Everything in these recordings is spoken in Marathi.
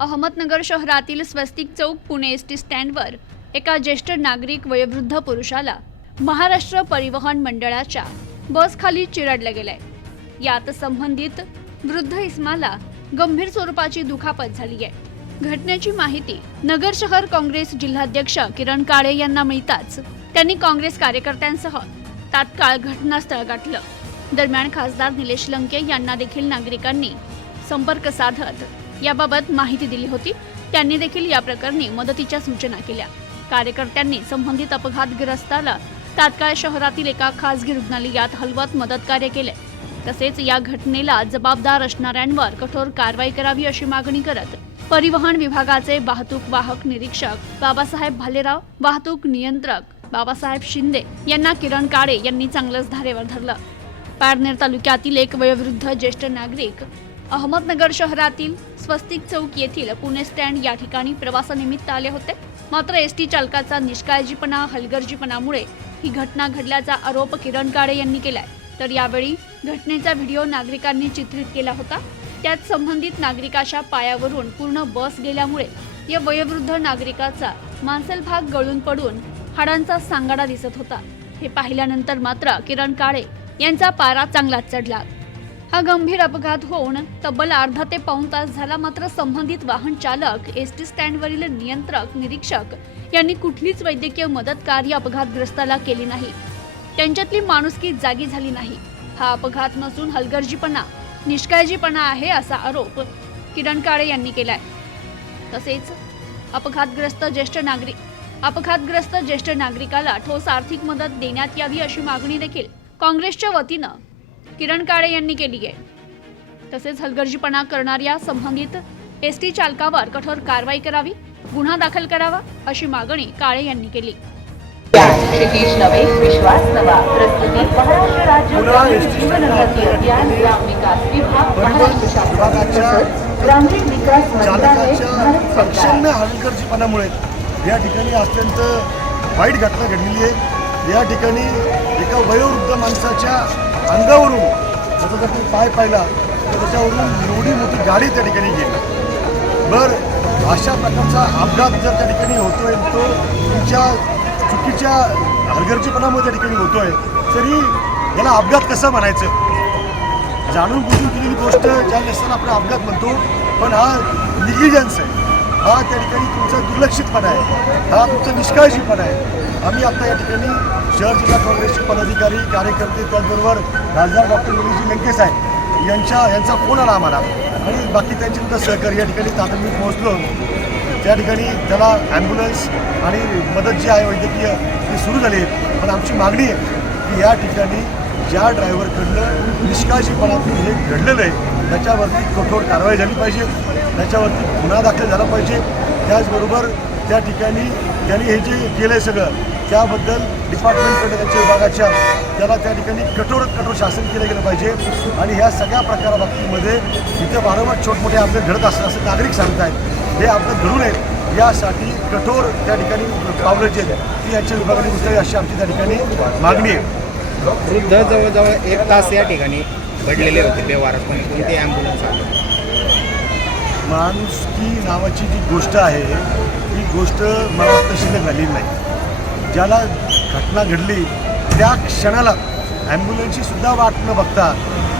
अहमदनगर शहरातील स्वस्तिक चौक पुणे एस टी स्टँडवर एका ज्येष्ठ नागरिक वयोवृद्ध पुरुषाला महाराष्ट्र परिवहन मंडळाच्या बसखाली चिरडलं गेलंय. यात संबंधित वृद्ध इस्माला गंभीर स्वरूपाची दुखापत झाली आहे. घटनेची माहिती नगर शहर काँग्रेस जिल्हाध्यक्ष किरण काळे यांना मिळताच त्यांनी काँग्रेस कार्यकर्त्यांसह तात्काळ घटनास्थळ गाठलं. दरम्यान खासदार निलेश लंके यांना देखील नागरिकांनी संपर्क साधत याबाबत माहिती दिली होती. त्यांनी देखील या प्रकरणी मदतीच्या सूचना केल्या. कार्यकर्त्यांनी संबंधित अपघातग्रस्ताला तात्काळ शहरातील एका खासगी रुग्णालयात हलवत मदत कार्य केले. तसेच या घटनेला जबाबदार असणाऱ्यांवर कठोर कारवाई करावी अशी मागणी करत परिवहन विभागाचे वाहतूक वाहक निरीक्षक बाबासाहेब भालेराव वाहतूक नियंत्रक बाबासाहेब शिंदे यांना किरण काळे यांनी चांगलंच धारेवर धरलं. पारनेर तालुक्यातील एक वयोवृद्ध ज्येष्ठ नागरिक अहमदनगर शहरातील स्वस्तिक चौक येथील पुणे स्टँड या ठिकाणी प्रवासानिमित्त आले होते. मात्र एस टी चालकाचा निष्काळजीपणा हलगर्जीपणामुळे ही घटना घडल्याचा आरोप किरण काळे यांनी केलाय. तर यावेळी घटनेचा व्हिडिओ नागरिकांनी चित्रित केला होता. त्यात संबंधित नागरिकाच्या पायावरून पूर्ण बस गेल्यामुळे या वयोवृद्ध नागरिकाचा मांसल भाग गळून पडून हाडांचा सांगाडा दिसत होता. हे पाहिल्यानंतर मात्र किरण काळे यांचा पारा चांगलाच चढला. हा गंभीर अपघात होऊन तब्बल अर्धा ते पाऊण तास झाला मात्र संबंधित वाहन चालक एस टी स्टँडवरील नियंत्रक निरीक्षक यांनी कुठलीच वैद्यकीय मदत कार्य अपघातग्रस्ताला केली नाही. त्यांच्यातली माणुसकी जागी झाली नाही. हा अपघात नसून हलगर्जीपणा निष्काळजीपणा आहे असा आरोप किरण काळे यांनी केलाय. तसेच अपघातग्रस्त ज्येष्ठ नागरिक अपघातग्रस्त ज्येष्ठ नागरिकाला ठोस आर्थिक मदत देण्यात यावी अशी मागणी देखील काँग्रेसच्या वतीनं किरण काळे यांनी केली आहे. तसेच हलगर्जीपणा करणाऱ्या संबंधित एस टी चालकावर कठोर कारवाई करावी गुन्हा दाखल करावा अशी मागणी काळे यांनी केली. क्षितिज नवे विश्वास नवा प्रस्तुती महाराष्ट्र राज्य ग्रामीण जीवन उन्नती अभियान ग्राम विकास विभाग महाराष्ट्र शासन तसंच ग्रामीण विकास मंत्रालय चालकाच्या भारत सरकार. प्रचंड हलगर्जीपणामुळे या ठिकाणी अत्यंत वाईट घटना घडलेली आहे. या ठिकाणी एका वयोवृद्ध माणसाच्या अंगावरून जसं जर तुम्ही पाय पाहिला तर त्याच्यावरून एवढी मोठी गाडी त्या ठिकाणी गेली. बर अशा प्रकारचा अपघात जर त्या ठिकाणी होतोय तो तुमच्या चुकीच्या हलगर्जीपणामुळे त्या ठिकाणी होतोय तरी याला अपघात कसं म्हणायचं? जाणून बुजून केलेली गोष्ट ज्या नसताना आपण अपघात म्हणतो पण हा निग्लिजन्स आहे. हा त्या ठिकाणी तुमचा दुर्लक्षितपणा आहे. हा तुमचा निष्काळजीपणा आहे. आम्ही आता या ठिकाणी शहर जिल्हा काँग्रेसचे पदाधिकारी कार्यकर्ते त्याचबरोबर खासदार डॉक्टर मुलीजी लंके साहेब यांच्या यांचा फोन आला आम्हाला. आणि बाकी त्यांचे सुद्धा सहकारी या ठिकाणी तातडीने पोहोचलो. त्या ठिकाणी त्याला ॲम्ब्युलन्स आणि मदत जी आहे वैद्यकीय ती सुरू झाली आहे. पण आमची मागणी आहे की या ठिकाणी ज्या ड्रायव्हरकडनं निष्काळजीपणातून हे घडलेलं आहे त्याच्यावरती कठोर कारवाई झाली पाहिजे त्याच्यावरती गुन्हा दाखल झाला पाहिजे. त्याचबरोबर त्या ठिकाणी त्यांनी हे जे केलं आहे सगळं त्याबद्दल डिपार्टमेंटकडे त्यांच्या विभागाच्या त्याला त्या ठिकाणी कठोर कठोर शासन केलं गेलं पाहिजे. आणि ह्या सगळ्या प्रकाराबाबतीमध्ये इथे वारंवार छोटमोठे आपले घडत असतात असं नागरिक सांगत आहेत हे आपलं घडू नयेत यासाठी कठोर त्या ठिकाणी पावलं जे आहेत ती यांच्या विभागाने उचलावी अशी आमची त्या ठिकाणी मागणी आहे. वृद्ध जवळजवळ एक तास या ठिकाणी पडलेले होते बेवारसपणे कोणती ॲम्ब्युलन्स माणूस माणुसकी नावाची जी गोष्ट आहे ती गोष्ट मला वाटतं शिल्लक झालेली नाही. ज्याला घटना घडली त्या क्षणाला ॲम्ब्युलन्सची सुद्धा वाट न बघता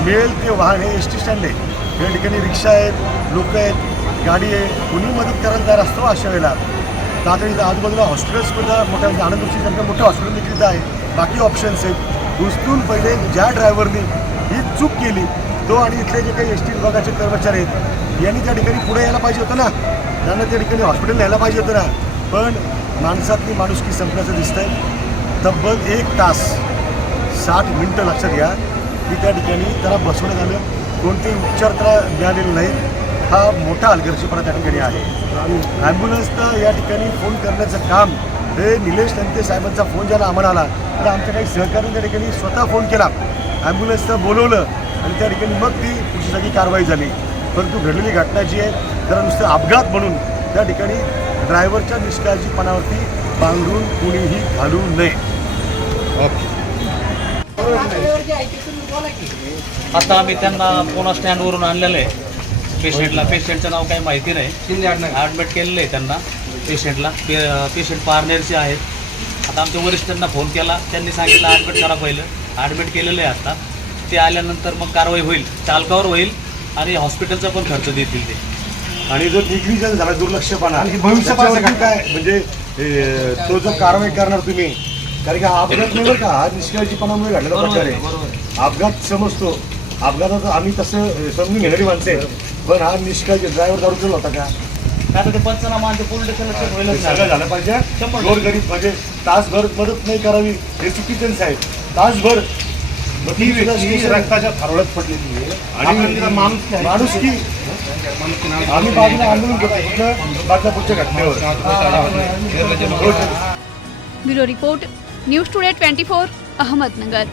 मिळेल ते वाहन हे एस टी स्टँड आहे. या ठिकाणी रिक्षा आहेत लोक आहेत गाडी आहे. कुणी मदत करायला तयार असतो अशा वेळेला. तातडीचं आजूबाजूला हॉस्पिटल्ससुद्धा मोठ्या आनंद मोठं हॉस्पिटल देखील आहे. बाकी ऑप्शन्स आहेत. उचलून पहिले ज्या ड्रायव्हरनी ही चूक केली तो आणि इथले जे काही एस टी विभागाचे कर्मचारी आहेत यांनी त्या ठिकाणी पुढे यायला पाहिजे होतं ना? त्यांना त्या ठिकाणी हॉस्पिटल न्यायला पाहिजे होतं ना? पण माणसातली माणुसकी संपल्याचं दिसतंय. तब्बल एक तास साठ मिनटं लक्षात घ्या की त्या ठिकाणी त्याला बसवण्यात आलं. कोणतेही उपचार त्याला मिळालेले नाहीत. हा मोठा हलगर्जीपणा त्या ठिकाणी आहे. ॲम्ब्युलन्सनं या ठिकाणी फोन करण्याचं काम हे निलेश लंके साहेबांचा फोन ज्याला आम्हाला. आला तर आमच्या काही सहकार्याने त्या ठिकाणी स्वतः फोन केला. ॲम्ब्युलन्सनं बोलवलं आणि त्या ठिकाणी मग ती सगळी कारवाई झाली. परंतु घडलेली घटना जी आहे त्याला नुसतं अपघात म्हणून त्या ठिकाणी ड्रायव्हरच्या निष्काळजीपणावरती पांघरून कुणीही घालू नये. ओके आता आम्ही त्यांना पुन्हा स्टँडवरून आणलेलं आहे. पेशंटला पेशंटचं नाव काही माहिती नाही. ॲडमिट केलेलं आहे त्यांना. पेशंटला पे पेशंट पारनेरचे आहेत. आता आमच्या वरिष्ठांना फोन केला. त्यांनी सांगितलं ॲडमिट करा पहिलं. ॲडमिट केलेलं आहे आता. ते आल्यानंतर मग कारवाई होईल. चालकावर होईल आणि हॉस्पिटलचा पण खर्च देतील ते. आणि जो निग्लिजन झाला दुर्लक्षपणा त्याच्यावरती काय म्हणजे तो जो कारवाई करणार तुम्ही कारण की हा अपघात नाही बरं का? हा निष्काळजीपणामुळे घडलेला प्रकार आहे. अपघात समजतो. अपघातात आम्ही तसं समजून घेणारी माणसं आहे पण हा निष्काळजी ड्रायव्हर दारू केला होता का? आता ते पंचनामा आणि ते पोलीस स्टेशनला check ते होईलच सगळं ना. झालं पाहिजे. शंभर म्हणजे तासभर मदत नाही करावी हे चुकीचं आहे तासभर ती रक्ताच्या थारोळ्यात पडलेली आहे. आणि माणूस की आम्ही बाजूला आंदोलन करतो बाजूला पुढच्या घटनेवर. Bureau report news today twenty four Ahmednagar.